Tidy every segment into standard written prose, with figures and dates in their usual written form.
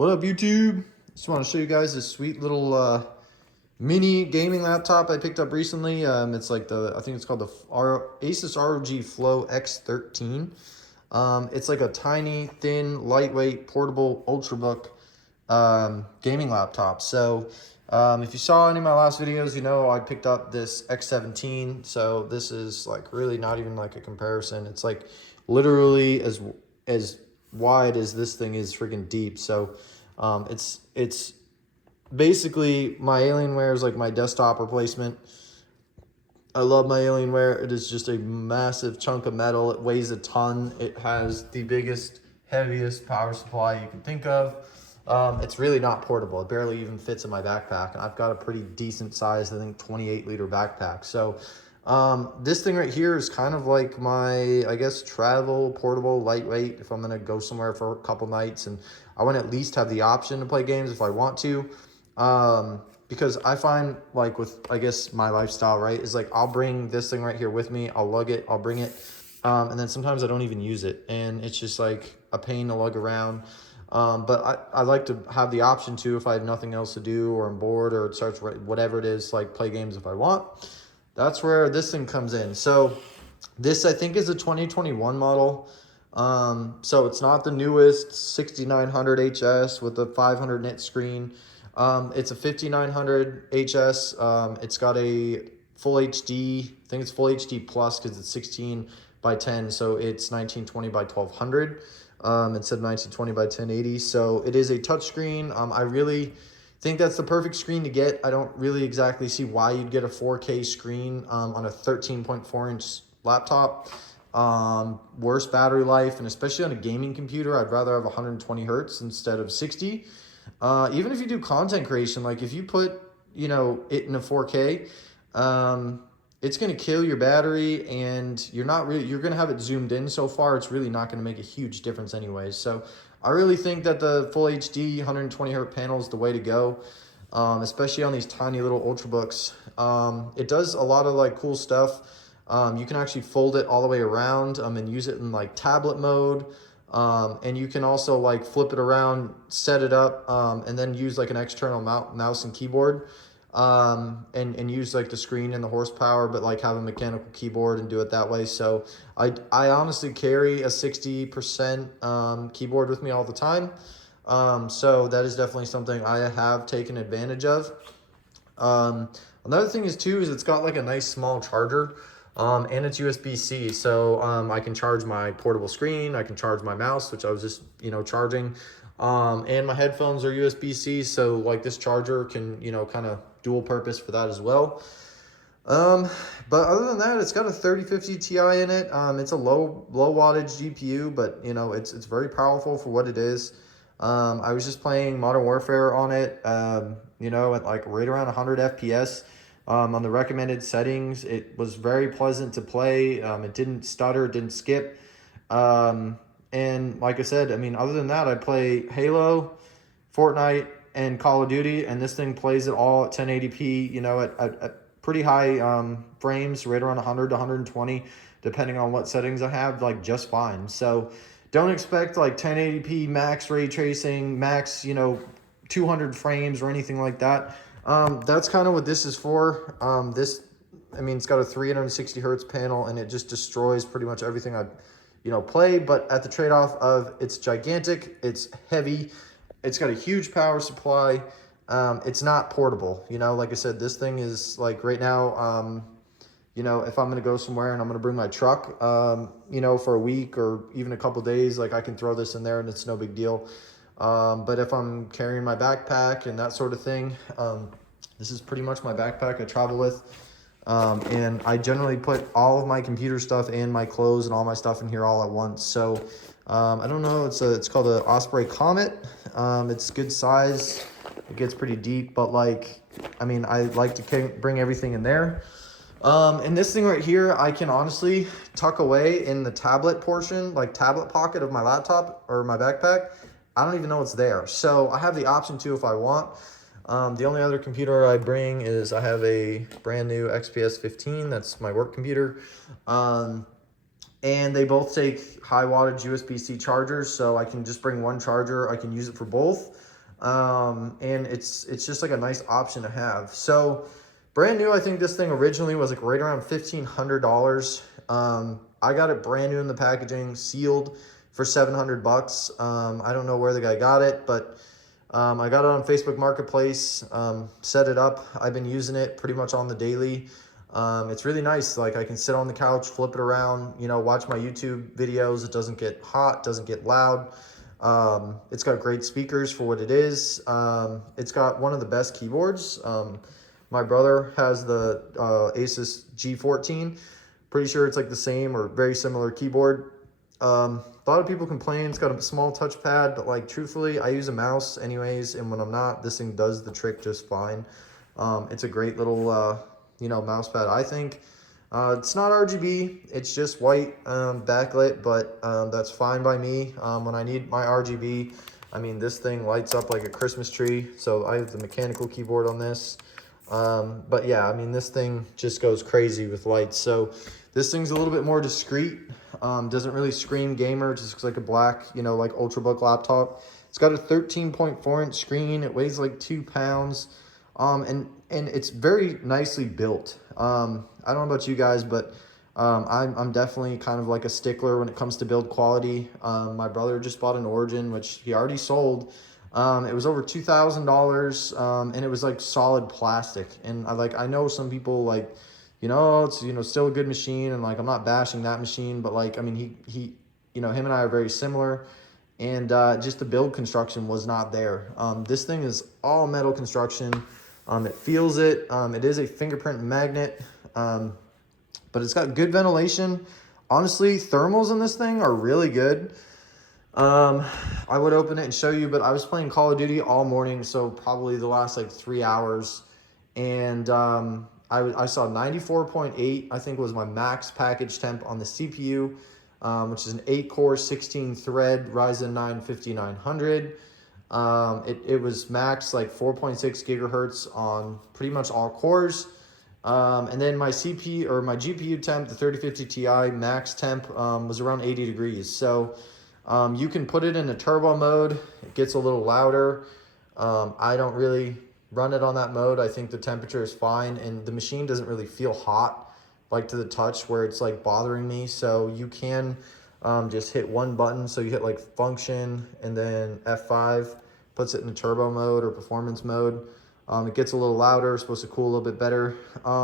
What up, YouTube? Just want to show you guys this sweet little mini gaming laptop I picked up recently. It's like I think it's called the Asus ROG Flow X13. It's like a tiny, thin, lightweight, portable Ultrabook gaming laptop. So if you saw any of my last videos, you know I picked up this X17. So this is like really not even like a comparison. It's like literally as wide as this thing is freaking deep. So it's basically my Alienware is like my desktop replacement. I love my Alienware. It is just a massive chunk of metal. It weighs a ton. It has the biggest, heaviest power supply you can think of. It's really not portable. It barely even fits in my backpack. And I've got a pretty decent size, I think 28-liter backpack. So this thing right here is kind of like my, I guess, travel, portable, lightweight if I'm going to go somewhere for a couple nights. And I want to at least have the option to play games if I want to. Because I find like with, I guess, my lifestyle, right, is like I'll bring this thing right here with me. I'll lug it. I'll bring it. And then sometimes I don't even use it. And it's just like a pain to lug around. But I like to have the option to, if I have nothing else to do or I'm bored or search whatever it is, like play games if I want. That's where this thing comes in. So this, I think, is a 2021 model. So it's not the newest 6900 HS with the 500 nit screen. It's a 5900 HS. It's got a full HD. I think it's full HD plus because it's 16 by 10. So it's 1920 by 1200. Instead of 1920 by 1080. So it is a touchscreen. I really think that's the perfect screen to get. I don't really exactly see why you'd get a 4K screen on a 13.4 inch laptop. Worse battery life, and especially on a gaming computer, I'd rather have 120 hertz instead of 60. Even if you do content creation, like if you put, you know, it in a 4K, it's going to kill your battery, and you're going to have it zoomed in so far. It's really not going to make a huge difference anyways. So I really think that the full HD 120 hertz panel is the way to go, especially on these tiny little Ultrabooks. It does a lot of like cool stuff. You can actually fold it all the way around and use it in like tablet mode. And you can also like flip it around, set it up, and then use like an external mouse and keyboard. And use like the screen and the horsepower, but like have a mechanical keyboard and do it that way. So I honestly carry a 60% keyboard with me all the time. So that is definitely something I have taken advantage of. Another thing is it's got like a nice small charger, and it's USB-C. So I can charge my portable screen, I can charge my mouse, which I was just, charging. And my headphones are USB-C, so like this charger can, kind of dual purpose for that as well. But other than that, it's got a 3050 Ti in it. It's a low wattage GPU, but it's very powerful for what it is. I was just playing Modern Warfare on it, at like right around 100 FPS. On the recommended settings, it was very pleasant to play. It didn't stutter, it didn't skip. And like I said, I mean, other than that, I play Halo, Fortnite, and Call of Duty, and this thing plays it all at 1080p, at pretty high frames, right around 100 to 120, depending on what settings I have, like just fine. So don't expect like 1080p max ray tracing, max, 200 frames or anything like that. That's kind of what this is for. It's got a 360 hertz panel, and it just destroys pretty much everything I play, but at the trade-off of it's gigantic, it's heavy, it's got a huge power supply, it's not portable. Like I said, this thing is like right now, if I'm gonna go somewhere and I'm gonna bring my truck, for a week or even a couple days, like I can throw this in there and it's no big deal. But if I'm carrying my backpack and that sort of thing, this is pretty much my backpack I travel with. And I generally put all of my computer stuff and my clothes and all my stuff in here all at once. So I don't know, it's called an Osprey Comet. It's good size, it gets pretty deep, but like, I like to bring everything in there. And this thing right here, I can honestly tuck away in the tablet portion, like tablet pocket of my laptop or my backpack. I don't even know it's there. So I have the option to if I want. The only other computer I bring is I have a brand new XPS 15. That's my work computer. And they both take high wattage USB-C chargers. So I can just bring one charger. I can use it for both. And it's just like a nice option to have. So brand new, I think this thing originally was like right around $1,500. I got it brand new in the packaging, sealed for 700 bucks. I don't know where the guy got it, but I got it on Facebook Marketplace, set it up. I've been using it pretty much on the daily. It's really nice. Like I can sit on the couch, flip it around, you know, watch my YouTube videos. It doesn't get hot, doesn't get loud. It's got great speakers for what it is. It's got one of the best keyboards. My brother has the Asus G13. Pretty sure it's like the same or very similar keyboard. A lot of people complain it's got a small touchpad, but like truthfully, I use a mouse anyways, and when I'm not, this thing does the trick just fine. It's a great little, you know, mouse pad, I think. It's not RGB, it's just white backlit, but that's fine by me. When I need my RGB, I mean, this thing lights up like a Christmas tree, so I have the mechanical keyboard on this. But yeah, I mean, this thing just goes crazy with lights. So this thing's a little bit more discreet. Doesn't really scream gamer, just looks like a black, you know, like Ultrabook laptop. It's got a 13.4-inch screen. It weighs like 2 pounds. And it's very nicely built. I don't know about you guys, but I'm definitely kind of like a stickler when it comes to build quality. My brother just bought an Origin, which he already sold. It was over $2,000, and it was like solid plastic. And I know some people like, you know, it's, you know, still a good machine, and like I'm not bashing that machine, but like I mean he you know, him and I are very similar, and just the build construction was not there. This thing is all metal construction. It feels it. It is a fingerprint magnet, but it's got good ventilation. Honestly, thermals in this thing are really good. I would open it and show you, but I was playing Call of Duty all morning, so probably the last like 3 hours, and I saw 94.8, I think was my max package temp on the CPU, which is an 8-core, 16-thread Ryzen 9 5900. It was max like 4.6 gigahertz on pretty much all cores. And then my GPU temp, the 3050 Ti max temp, was around 80 degrees. So you can put it in a turbo mode. It gets a little louder. I don't really run it on that mode. I think the temperature is fine, and the machine doesn't really feel hot like to the touch where it's like bothering me. So you can just hit one button. So you hit like function and then F5 puts it in turbo mode or performance mode. It gets a little louder, supposed to cool a little bit better.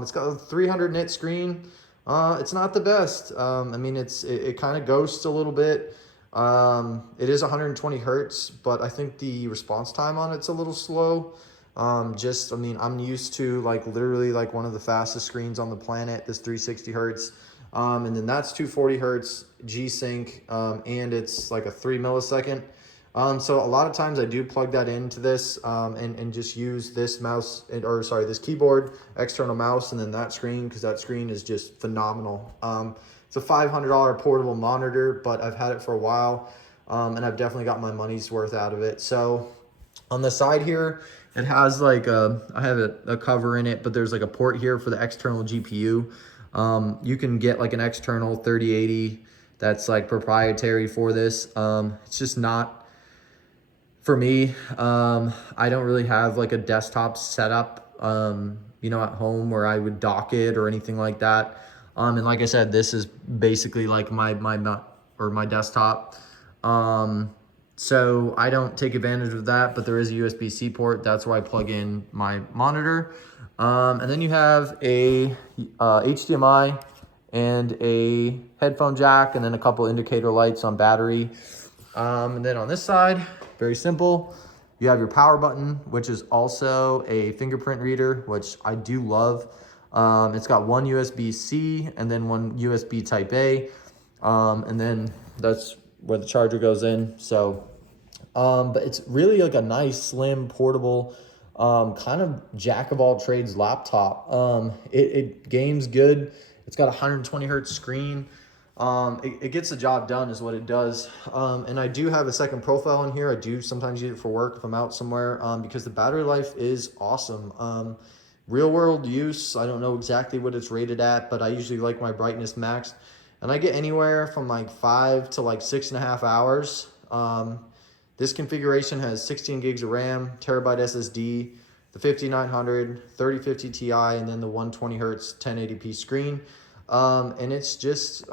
It's got a 300 nit screen. It's not the best. I mean, it kind of ghosts a little bit. It is 120 hertz, but I think the response time on it's a little slow. I mean, I'm used to like literally like one of the fastest screens on the planet, this 360 hertz. And then that's 240 hertz G-Sync, and it's like a 3 millisecond. So a lot of times I do plug that into this, and just use this mouse, this keyboard, external mouse, and then that screen, because that screen is just phenomenal. It's a $500 portable monitor, but I've had it for a while, and I've definitely got my money's worth out of it. So on the side here, it has like I have a cover in it, but there's like a port here for the external GPU. You can get like an external 3080 that's like proprietary for this. It's just not for me. I don't really have like a desktop setup, you know, at home where I would dock it or anything like that. And like I said, this is basically like my desktop. So I don't take advantage of that, but there is a USB-C port. That's where I plug in my monitor. And then you have a HDMI and a headphone jack, and then a couple indicator lights on battery. And then on this side, very simple. You have your power button, which is also a fingerprint reader, which I do love. It's got one USB-C and then one USB Type A. And then that's where the charger goes in. So, but it's really like a nice, slim, portable, kind of jack of all trades laptop. It games good. It's got a 120 hertz screen. It gets the job done is what it does. And I do have a second profile in here. I do sometimes use it for work if I'm out somewhere, because the battery life is awesome. Real world use, I don't know exactly what it's rated at, but I usually like my brightness maxed, and I get anywhere from like 5 to like 6.5 hours. This configuration has 16 gigs of RAM, terabyte SSD, the 5900, 3050 Ti, and then the 120 hertz 1080p screen. And it's just,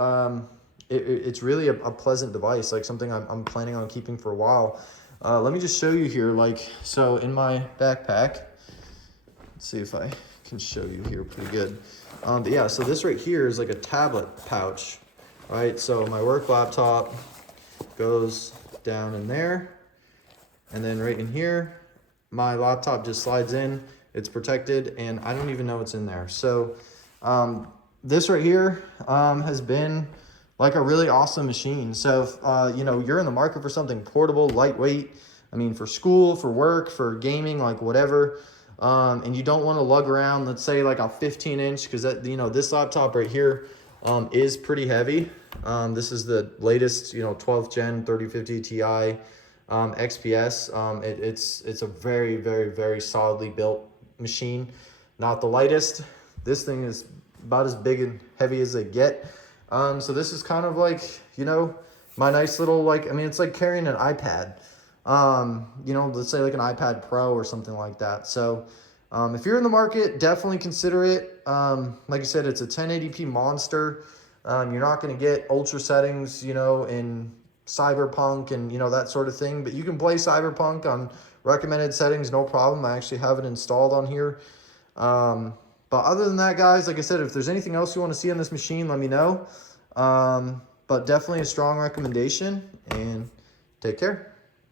it's really a pleasant device, like something I'm planning on keeping for a while. Let me just show you here, like, so in my backpack, let's see if I can show you here pretty good. But yeah, so this right here is like a tablet pouch, right? So my work laptop goes down in there, and then right in here, my laptop just slides in, it's protected, and I don't even know what's in there. So this right here has been like a really awesome machine. So if, you know, you're in the market for something portable, lightweight, I mean, for school, for work, for gaming, like whatever, and you don't want to lug around, let's say like a 15-inch, because that, you know, this laptop right here is pretty heavy. This is the latest, you know, 12th gen 3050 Ti XPS. It's a very, very, very solidly built machine. Not the lightest. This thing is about as big and heavy as they get. So this is kind of like, you know, my nice little, like, I mean, it's like carrying an iPad. You know, let's say like an iPad Pro or something like that. So if you're in the market, definitely consider it. Like I said, it's a 1080p monster. You're not going to get ultra settings, you know, in Cyberpunk and, you know, that sort of thing, but you can play Cyberpunk on recommended settings, no problem. I actually have it installed on here. But other than that, guys, like I said, if there's anything else you want to see on this machine, let me know. But definitely a strong recommendation, and take care.